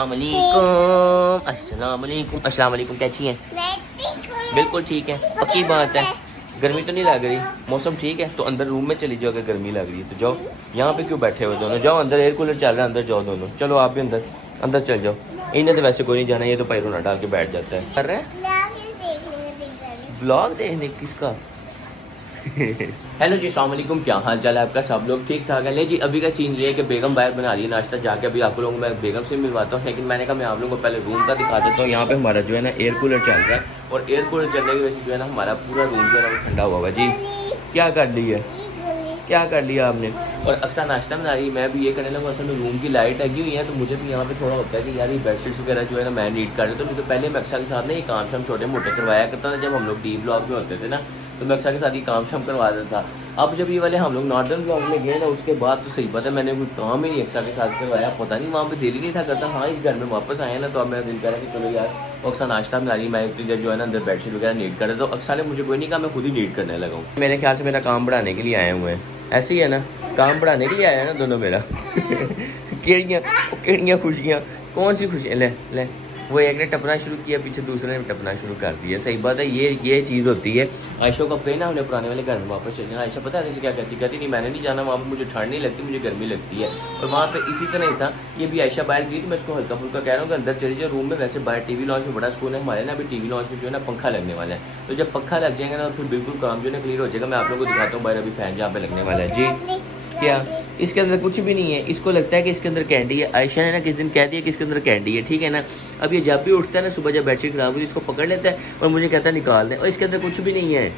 अस्सलाम वालेकुम। कैसी हैं? बिल्कुल ठीक है, पक्की बात है। गर्मी तो नहीं लग रही, मौसम ठीक है तो अंदर रूम में चली जाओ। अगर गर्मी लग रही है तो जाओ, यहाँ पे क्यों बैठे हो दोनों? जाओ अंदर, एयर कूलर चल रहा है, अंदर जाओ दोनों। चलो आप भी अंदर अंदर चल जाओ। इन्हें तो वैसे कोई नहीं जाना, ये तो पैरों ना डाल के बैठ जाता है। कर रहे हैं व्लॉग देखने किसका? हेलो जी, अस्सलाम वालेकुम। क्या हाल चाल है आपका? सब लोग ठीक ठाक है? ले जी, अभी का सीन ये है कि बेगम बाहर बना रही है नाश्ता। जाके अभी आप लोगों को मैं बेगम से मिलवाता हूँ, लेकिन मैंने कहा मैं आप लोगों को पहले रूम का दिखा देता हूँ। यहाँ पे हमारा जो है ना एयर कूलर चल रहा है, और एयर कूलर चलने की वजह से जो है ना हमारा पूरा रूम जो है ना वो ठंडा हुआ है। जी क्या कर ली है, क्या कर लिया आपने? और अक्सर नाश्ता बना रही है, मैं भी ये करने लगा। असल में रूम की लाइट लगी हुई है तो मुझे भी यहाँ पे थोड़ा होता है कि यार ये बेडशीट्स वगैरह जो है ना मैं नीट कर रही हूँ। तो पहले मैं अक्सर के साथ ना ये काम शाम छोटे मोटे करवाया करता था जब हम लोग डी ब्लॉक में होते थे ना, तो मैं अक्सर के साथ ये काम शाम करवा देता था। अब जब ये वाले हम लोग नॉर्दर्न ब्लॉक में गए ना, उसके बाद तो सही बात है मैंने कोई काम ही नहीं अक्सर के साथ करवाया। पता नहीं वहाँ पे दिल ही नहीं था करता। हाँ, इस घर में वापस आए ना तो अब मेरा दिल कह रहा है कि चलो यार अक्सर नाश्ता बना रही, मैं इतनी देर जो है ना अंदर बेडशीट वगैरह नीट कर देता हूँ। अक्सर ने मुझे कोई नहीं कहा, मैं खुद ही नीट करने लगा हूँ। मेरे ख्याल से मेरा काम बढ़ाने के लिए आए हुए हैं, ऐसे ही है ना? काम बढ़ाने के लिए आया है ना दोनों मेरा। केड़ियाँ खुशियाँ, कौन सी खुशियाँ? ले ले, वो एक ने टपना शुरू किया, पीछे दूसरे ने टपना शुरू कर दिया। सही बात है, ये चीज़ होती है। आयशा को कहीं ना हमने पुराने वाले घर में वापस चले जाना। आयशा पता है जैसे क्या कहती नहीं मैंने नहीं जाना वहाँ पर, मुझे ठंड नहीं लगती, मुझे गर्मी लगती है। और वहाँ पे इसी तरह ही था। ये भी आयशा बाहर गई थी, मैं उसको हल्का फुल्का कह रहा हूँ कि अंदर चली जाए रूम में। वैसे बाहर टीवी लॉन्च में बड़ा स्कूल है हमारे ना, अभी टीवी लॉन्च में जो है ना पंखा लगने वाला है। तो जब पंखा लग जाएगा ना फिर बिल्कुल काम जो है ना क्लियर हो जाएगा। मैं आप लोगों को दिखाता हूँ बाहर अभी फैन जहाँ पे लगने वाला है। जी क्या इसके अंदर कुछ भी नहीं है? इसको लगता है कि इसके अंदर कैंडी है। आयशा ने ना किस दिन कह दिया कि इसके अंदर कैंडी है, ठीक है ना? अब ये जब भी उठता है ना सुबह, जब बेडशीट खराब होती है इसको पकड़ लेता है और मुझे कहता है निकाल दें, और इसके अंदर कुछ भी नहीं है।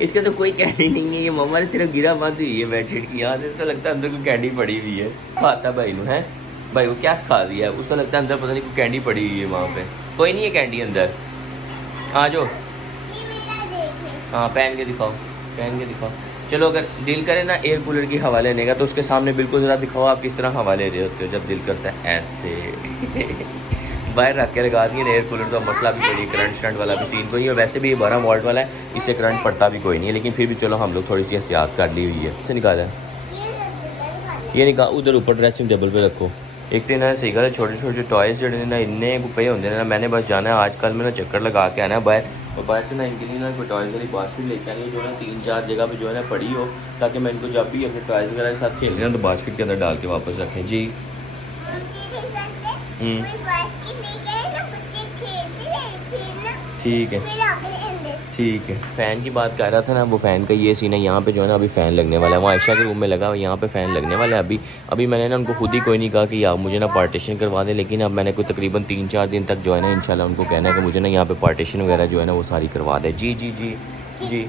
इसके अंदर कोई कैंडी नहीं है। ये मम्मा ने सिर्फ गिरा बंद हुई है बेडशीट की, यहाँ से इसको लगता है अंदर कोई कैंडी पड़ी हुई है। खाता भाई नु है, भाई को क्या सिखा दिया है? उसको लगता है अंदर पता नहीं कोई कैंडी पड़ी हुई है। वहाँ पे कोई नहीं है कैंडी अंदर। आ जाओ, हाँ पहन के दिखाओ, पहन के दिखाओ। चलो अगर दिल करे ना एयर कूलर की हवा लेने का तो उसके सामने बिल्कुल ज़रा दिखाओ आप किस तरह हवा ले रहे होते हो जब दिल करता है ऐसे। बाहर रख के लगा दिए ना एयर कूलर तो मसला भी कोई नहीं, करंट शरंट वाला भी सीन कोई नहीं। और वैसे भी ये 12 वोल्ट वाला है, इससे करंट पड़ता भी कोई नहीं है। लेकिन फिर भी चलो हम लोग थोड़ी सी एहतियात कर ली हुई है। इससे निकाला ये निकाल, उधर ऊपर ड्रेसिंग टेबल पर रखो। एक तो इन्होंने सही गल छोटे छोटे टॉयज़ जो ना इन्ने पे होंगे ना, मैंने बस जाना है आजकल में ना चक्कर लगा के आना है बाहर, और बाहर से ना इनके लिए ना कोई टॉयज़ वाली बास्केट लेके आनी है जो ना 3-4 जगह पे जो है ना पड़ी हो, ताकि मैं इनको जब भी अपने टॉयज़ वगैरह के साथ खेलने ना तो बास्केट के अंदर डाल के वापस रखें। जी ठीक है, ठीक है। फ़ैन की बात कर रहा था ना, वो फ़ैन का ये सीन है। यहाँ पे जो है ना अभी फ़ैन लगने वाला है, वो आयशा के रूम में लगा हुआ, यहाँ पे फ़ैन लगने वाला है अभी मैंने ना उनको खुद ही कोई नहीं कहा कि आप मुझे ना पार्टीशन करवा दें, लेकिन अब मैंने कोई तकरीबन 3-4 दिन तक जो है ना इंशाल्लाह उनको कहना है कि मुझे ना यहाँ पे पार्टीशन वगैरह जो है ना वो सारी करवा दें। जी जी जी जी।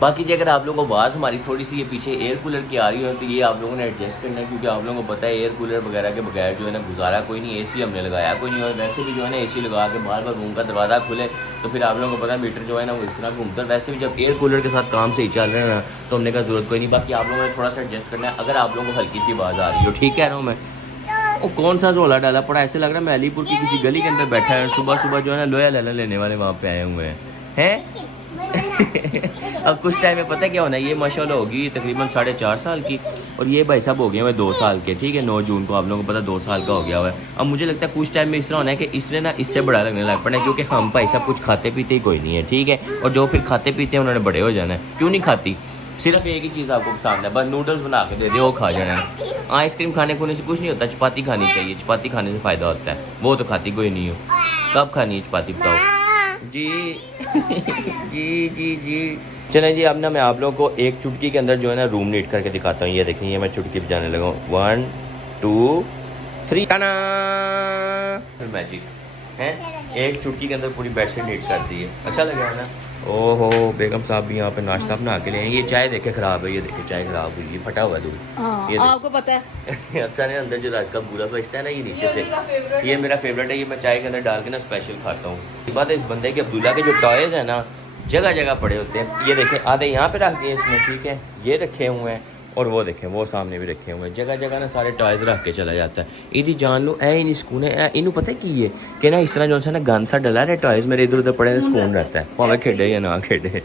बाकी जी अगर आप लोगों को आवाज़ हमारी थोड़ी सी ये पीछे एयर कूलर की आ रही हो तो ये आप लोगों ने एडजस्ट करना है, क्योंकि आप लोगों को पता है एयर कूलर वगैरह के बगैर जो है ना गुजारा कोई नहीं। एसी हमने लगाया कोई नहीं, और वैसे भी जो है ना एसी लगा के बार बार रूम का दरवाज़ा खुले तो फिर आप लोगों को पता है मीटर जो है ना वो इस तरह घूमता है। वैसे भी जब एयर कूलर के साथ काम सही चल रहे हैं ना तो हमने कहा ज़रूरत कोई नहीं। बाकी आप लोगों ने थोड़ा सा एडजस्ट करना है। अगर आप लोगों को हल्की सी आवाज़ आ रही हो, ठीक कह रहा हूँ मैं, वो कौन सा रोला डाला पड़ा, ऐसे लग रहा है मैं अलीपुर की किसी गली के अंदर बैठा है, सुबह सुबह जो है ना लोया लैला लेने वाले वहाँ पे आए हुए हैं। अब कुछ टाइम में पता क्या होना है, ये माशाल्लाह होगी तकरीबन 4.5 साल की, और ये भाई साहब हो गए हुए 2 साल के, ठीक है। 9 जून को आप लोगों को पता 2 साल का हो गया हुआ है। अब मुझे लगता है कुछ टाइम में इस तरह होना है कि इसने ना इससे बड़ा लगने लग पड़ा है, क्योंकि हम भाई साहब कुछ खाते पीते ही कोई नहीं है, ठीक है। और जो फिर खाते पीते हैं उन्होंने बड़े हो जाना है। क्यों नहीं खाती? सिर्फ एक ही चीज़ आपको पसंद है, बस नूडल्स बना के दे दे, वो खा जाना है। आइसक्रीम खाने खोने से कुछ नहीं होता, चपाती खानी चाहिए, चपाती खाने से फ़ायदा होता है। वो तो खाती कोई नहीं हो। कब खानी है चपाती बताओ? जी जी जी जी। चलें जी, अब ना मैं आप लोगों को एक चुटकी के अंदर जो है ना रूम नीट करके दिखाता हूँ। ये देखें, ये मैं चुटकी बजाने लगा हूँ। 1 2 3 टाना, फिर मैजिक है। एक चुटकी के अंदर पूरी बेडशीट नीट कर दी है। अच्छा लगा है ना? ओहो, बेगम साहब भी यहाँ पे नाश्ता बना के लिए। ये चाय देखे ख़राब है, ये देखे चाय ख़राब हुई है, फटा हुआ है दूध। ये आपको पता है अच्छा नहीं, अंदर जो राइस का बूरा बचता है ना ये नीचे से, ये मेरा फेवरेट है। ये मैं चाय के अंदर डाल के ना स्पेशल खाता हूँ। बात है इस बंदे के अब्दुल्ला के जो टॉयज़ है ना जगह जगह पड़े होते हैं। ये देखें आधे यहाँ पे रख दिए इसमें, ठीक है, ये रखे हुए हैं, और वो देखें वो सामने भी रखे हुए हैं। जगह जगह ना सारे टॉयज़ रख के चला जाता है। इधी जान लो ऐ इन सुकून है, इनू पता की है कि ना इस तरह जो है ना गंद सा डला रहे टॉयज़ मेरे इधर उधर पड़े सुकून रहता है, भावें खेडे या ना खेडे।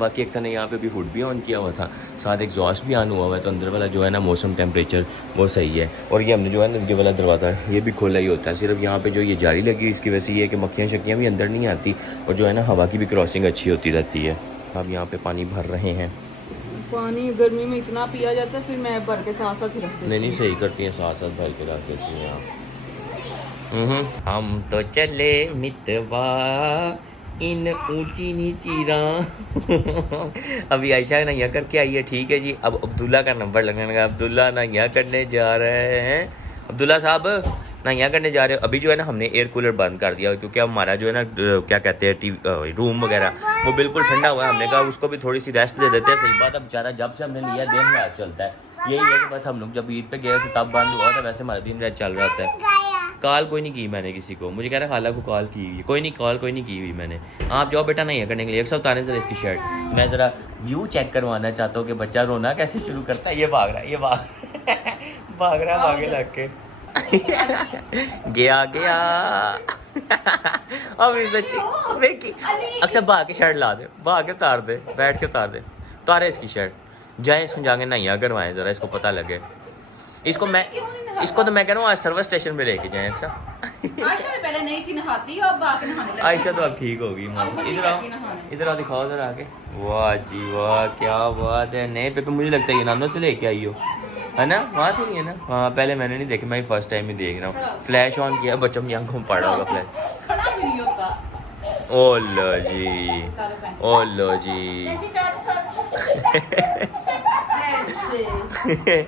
बाकी अक्सर ने यहाँ पे भी हुड भी ऑन किया हुआ था, साथ एग्जॉस्ट भी ऑन हुआ हुआ है, तो अंदर वाला जो है ना मौसम टेम्परेचर वो सही है। और ये हमने जो है ना ये वाला दरवाज़ा है ये भी खुला ही होता है, सिर्फ यहाँ पे जो ये जारी लगी है इसकी वजह से ये है कि मक्खियाँ शक्तियाँ भी अंदर नहीं आती और जो है ना हवा की भी क्रॉसिंग अच्छी होती रहती है। अब यहाँ पे पानी भर रहे हैं, पानी गर्मी में इतना पिया जाता है, फिर मैं भर के साथ साथ रख देती हूँ। नहीं सही करती हैं, साथ साथ भर के रख देती हैं आप। हम तो चले मितवा इन ऊंची नीची राह। अभी आयशा नैया करके आई है, ठीक है जी। अब अब्दुल्ला का नंबर लगने लगा, अब्दुल्ला नैया करने जा रहे हैं। अब्दुल्ला साहब नैया करने जा रहे हो। अभी जो है ना हमने एयर कूलर बंद कर दिया क्योंकि हमारा जो है ना क्या कहते हैं रूम वगैरह वो बिल्कुल ठंडा हुआ है। हमने कहा उसको भी थोड़ी सी रेस्ट दे देते हैं। सही बात है, बेचारा जब से हमने लिया दिन रात चलता है। यही है कि बस हम लोग जब ईद पे गए थे तब बंद हुआ था, वैसे हमारा दिन रात चल रहा होता है। कॉल कोई नहीं की मैंने किसी को, मुझे कह रहा खाला को कॉल की हुई, कोई नहीं कॉल कोई नहीं की हुई मैंने। आप जाओ बेटा नहीं है करने के लिए। एक सौ उतारे जरा इसकी शर्ट, मैं ज़रा व्यू चेक करवाना चाहता हूँ कि बच्चा रोना कैसे शुरू करता है। ये भाग रहा है, ये भाग रहा है आगे लग के गया गया। अभी सच्ची अक्सर भाग के शर्ट ला दे, भाग के उतार दे, बैठ के उतार दे, उतारे इसकी शर्ट। जाए इसमें जाके नैया करवाएं ज़रा, इसको पता लगे। इसको तो मैं कह रहा हूँ आज सर्विस स्टेशन पे लेके जाएं। अच्छा पहले नहीं थी नहाती, अब आके नहाने लगी। आयशा तो अब ठीक होगी। इधर आओ दिखाओ जरा आके। वाह जी वाह, क्या बात है। नए पे मुझे लगता है ये नानो से लेके आई हो, है ना? वहाँ से ही है ना? हाँ पहले मैंने नहीं देखी, मैं फर्स्ट टाइम ही देख रहा हूँ। फ्लैश ऑन किया, बच्चों की आंखों में पड़ा होगा फ्लैश। ओ लो जी, ओ लो जी।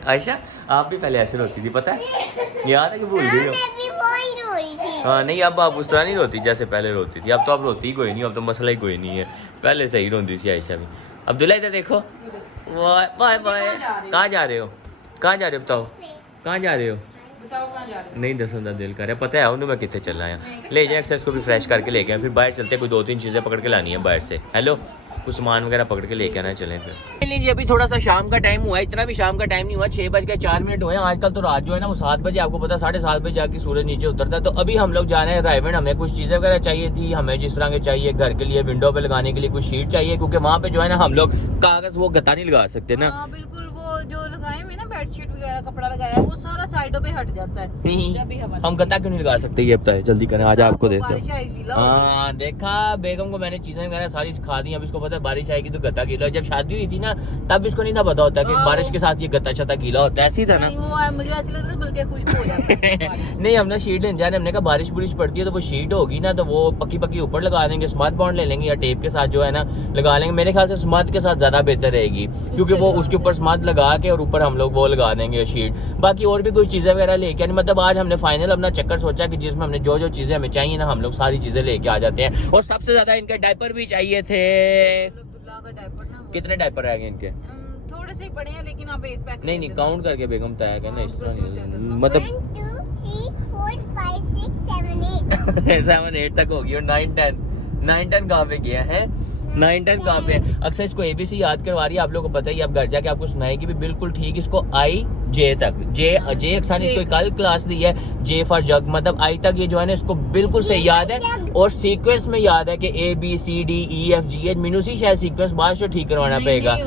आयशा आप भी पहले ऐसे रोती थी, पता है? याद है कि भूल गई हो? हाँ नहीं, अब आप उस तरह नहीं रोती जैसे पहले रोती थी। अब तो आप रोती ही कोई नहीं, अब तो मसला ही कोई नहीं है। पहले सही रोती थी आयशा भी। अब्दुल्ला इधर देखो। Bye bye bye. कहाँ जा रहे हो? कहाँ जा रहे हो बताओ? कहाँ जा रहे हो? नहीं दसन का दिल कर रहा है, पता है उन्हें मैं कितने चल रहा है। ले जाए एक्सरसाइज को भी फ्रेश करके लेके आए, फिर बाहर चलते कोई 2-3 चीज़ें पकड़ के लानी है बाहर से। हेलो, कुछ सामान वगैरह पकड़ के लेके आना, चलें फिर। लीजिए अभी थोड़ा सा शाम का टाइम हुआ है, इतना भी शाम का टाइम नहीं हुआ, 6:04 हुए। आजकल तो रात जो है ना वो 7 बजे, आपको पता 7:30 बजे जाके सूरज नीचे उतरता है। तो अभी हम लोग जा रहे हैं रायवन। हमें कुछ चीज़ें वगैरह चाहिए थी, हमें जिस तरह के चाहिए घर के लिए, विंडो पे लगाने के लिए कुछ शीट चाहिए, क्योंकि वहाँ पे जो है ना हम लोग कागज वो गत्ता नहीं लगा सकते ना। बिल्कुल, वो जो लगाए हुए ना बेडशीट वगैरह कपड़ा लगाया है वो सारा साइडों पे हट जाता है। नहीं हम गत्ता क्यों नहीं लगा सकते, ये बताए जल्दी करें। आज आपको देखते हैं। हाँ देखा, बेगम को मैंने चीजें वगैरह सारी सिखा दी। अब इसको पता है बारिश आएगी तो गत्ता गीला। जब शादी हुई थी ना तब इसको नहीं था पता होता कि बारिश के साथ ये गत्ता छत्ता गीला होता है। ऐसी था ना, मुझे ऐसा लगता है बल्कि खुशबू हो जाता है। नहीं हमने शीट लेने जाने, हमने कहा बारिश बुरिश पड़ती है तो वो शीट होगी ना तो वो पक्की पक्की ऊपर लगा देंगे, स्मार्ट बॉन्ड ले लेंगे या टेप के साथ जो है ना लगा लेंगे। मेरे ख्याल से स्मार्ट के साथ ज्यादा बेहतर रहेगी, क्योंकि वो उसके ऊपर स्मार्ट लगा के और ऊपर हम लोग वो लगा देंगे शीट। बाकी और भी कुछ चीजें वगैरह लेके आनी, मतलब आज हमने फाइनल अपना चक्कर सोचा कि जिसमें हमने जो जो चीजें हमें चाहिए ना हम लोग सारी चीजें लेके आ जाते हैं। और सबसे ज्यादा इनके डायपर भी चाहिए थे। कितने डायपर आएंगे इनके? थोड़े से ही पड़े हैं, लेकिन आप एक पैक नहीं काउंट करके बेगम बताया गया ना, इस तरह नहीं, मतलब 1 2 3 4 5 6 7 8 7 8 तक होगी। और 9 10 कहाँ पे गया है? 9 10 कहाँ पे? अक्सर इसको ABC याद करवा रही है, आप लोगों को पता ही, अब घर जाके आपको सुनाएगी भी बिल्कुल ठीक। इसको I-J तक, जे अक्सर ने इसको कल क्लास दी है, J फॉर जग, मतलब I तक ये जो है ना इसको बिल्कुल सही याद है। और सीक्वेंस में याद है कि ABCDEFGH। मीनू सी शायद सीक्वेंस बाद से ठीक करवाना पड़ेगा।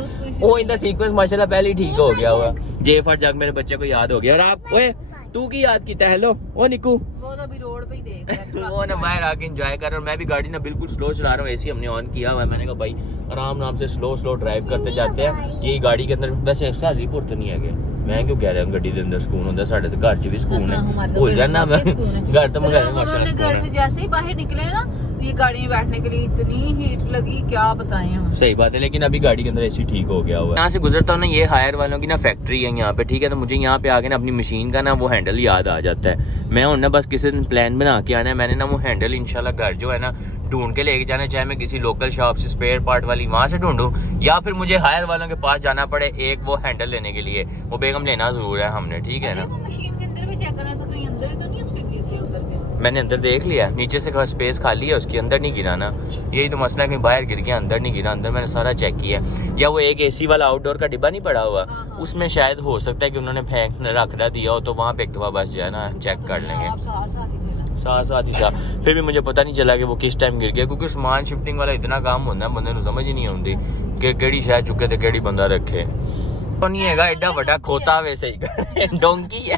ओ इन द सीक्वेंस माशाल्लाह पहले ही ठीक हो गया हुआ। J फॉर जग मेरे बच्चे को याद हो गया। और आप ओए तू की याद कीता? हेलो ओ निकू, वो तो अभी रोड पे ही देख रहा है। वो ना बाहर आके एंजॉय कर रहा हूँ। मैं भी गाड़ी ना बिल्कुल स्लो चला रहा हूँ, AC हमने ऑन किया हुआ है। मैंने कहा भाई आराम से स्लो ड्राइव करते जाते हैं। यही गाड़ी के अंदर वैसे एक्स्ट्रा रिपोर्ट तो नहीं है कि मैं क्यों कह रहा हूँ गड्डी के अंदर सुकून होता है, साढ़े तो घर च भी सुकून है। भूल जाना मैं घर तो मंगाया माशाल्लाह। घर से जैसे ही बाहर निकले ना ये गाड़ी में बैठने के लिए इतनी हीट लगी, क्या बताएं हम। सही बात है, लेकिन अभी गाड़ी के अंदर AC ठीक हो गया हुआ है। यहाँ से गुजरता हूँ ना, ये हायर वालों की ना फैक्ट्री है यहाँ पे, ठीक है। तो मुझे यहाँ पे आके ना अपनी मशीन का ना वो हैंडल याद आ जाता है। मैं हूँ ना बस किसी दिन प्लान बना के आना है, मैंने ना वो हैंडल इंशाल्लाह घर जो है ना ढूंढ के लेके जाना, चाहे मैं किसी लोकल शॉप से स्पेयर पार्ट वाली वहाँ से ढूंढूं या फिर मुझे हायर वालों के पास जाना पड़े एक वो हैंडल लेने के लिए। वो बेगम लेना जरूर है हमने, ठीक है ना। मशीन के अंदर भी चेक करना था, कहीं अंदर ही तो नहीं उसके गिर के उतर गया। मैंने अंदर देख लिया, नीचे से स्पेस खाली है, उसके अंदर नहीं गिरा ना। यही तो मसला है कि बाहर गिर गया, अंदर नहीं गिरा। अंदर मैंने सारा चेक किया। या वो एक AC वाला आउटडोर का डिब्बा नहीं पड़ा हुआ, उसमें शायद हो सकता है कि उन्होंने फेंक रख दिया हो, तो वहाँ पे एक दफा बस जो है ना चेक कर लेंगे। साथ ही था। फिर भी मुझे पता नहीं चला कि वो किस टाइम गिर गया, क्योंकि सामान शिफ्टिंग वाला इतना काम होता है बंदे को समझ ही नहीं आती कि केड़ी शह चुके थे केड़ी बंदा रखे। तो नहीं हैगा एडा बड़ा खोता वैसे ही डोंकी है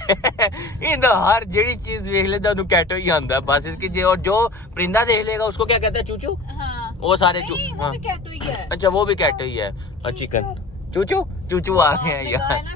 ये तो हर जेड़ी चीज देख लेता तो कैटो ही आंदा बस इसकी जो परिंदा देख लेगा उसको क्या कहता है, चूचू। हाँ। वो सारे नहीं, वो भी कैटो ही है। अच्छा वो भी कैटो ही है। और चिकन चूचू चूचू आ गए हैं यार।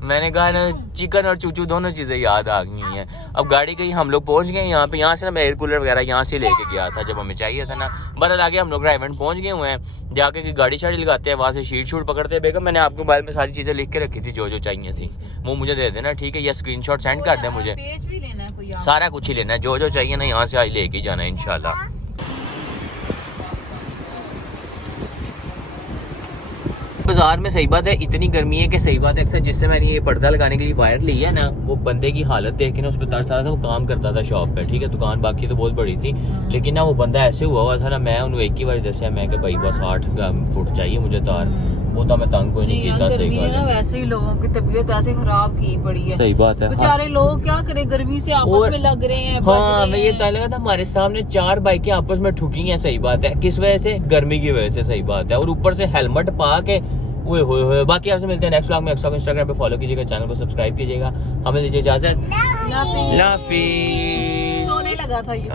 मैंने कहा ना चिकन और चूचू दोनों चीजें याद आ गई हैं। अब गाड़ी गई, हम लोग पहुंच गए यहाँ पे। यहाँ से ना मैं एयर कूलर वगैरह यहाँ से लेके गया था जब हमें चाहिए था ना। बरल आगे हम लोग ड्राइवर पहुंच गए हुए हैं। जाके की गाड़ी शाड़ी लगाते हैं, वहाँ से शीट शूट पकड़ते हैं। बेगम मैंने आपके मोबाइल में सारी चीजें लिख के रखी थी जो चाहिए थी, वो मुझे दे देना ठीक है, या स्क्रीनशॉट सेंड कर दे मुझे। पेज भी लेना है कोई, सारा कुछ ही लेना है, जो चाहिए ना यहाँ से आज लेके जाना है इंशाल्लाह। बाजार में सही बात है इतनी गर्मी है कि सही बात है, अक्सर जिससे मैंने ये पर्दा लगाने के लिए वायर ली है ना, वो बंदे की हालत देख के ना उस पर तरस आ रहा था। वो काम करता था शॉप पे, ठीक है, दुकान बाकी तो बहुत बड़ी थी, लेकिन ना वो बंदा ऐसे हुआ था ना, मैं उन्हें एक ही बार दसिया मैं कि भाई बस 8 फुट चाहिए मुझे तार। वो तो मैं तंग कोई नहीं किया। सही बात है, वैसे ही लोगों की तबीयत ऐसे खराब की पड़ी है। सही बात है, बेचारे लोग क्या करें, गर्मी से आपस में लग रहे हैं। हाँ मैं ये तय लगा था, हमारे सामने 4 बाइकें आपस में ठुकी हैं। सही बात है, किस वजह से? गर्मी की वजह से। सही बात है, और ऊपर से हेलमेट पा के ओए होए होए। बाकी आपसे मिलते हैं नेक्स्ट व्लॉग में। इंस्टाग्राम पे फॉलो कीजिएगा, चैनल को सब्सक्राइब कीजिएगा। हमें दीजिए इजाजत। लाफी। लाफी। सोने लगा था ये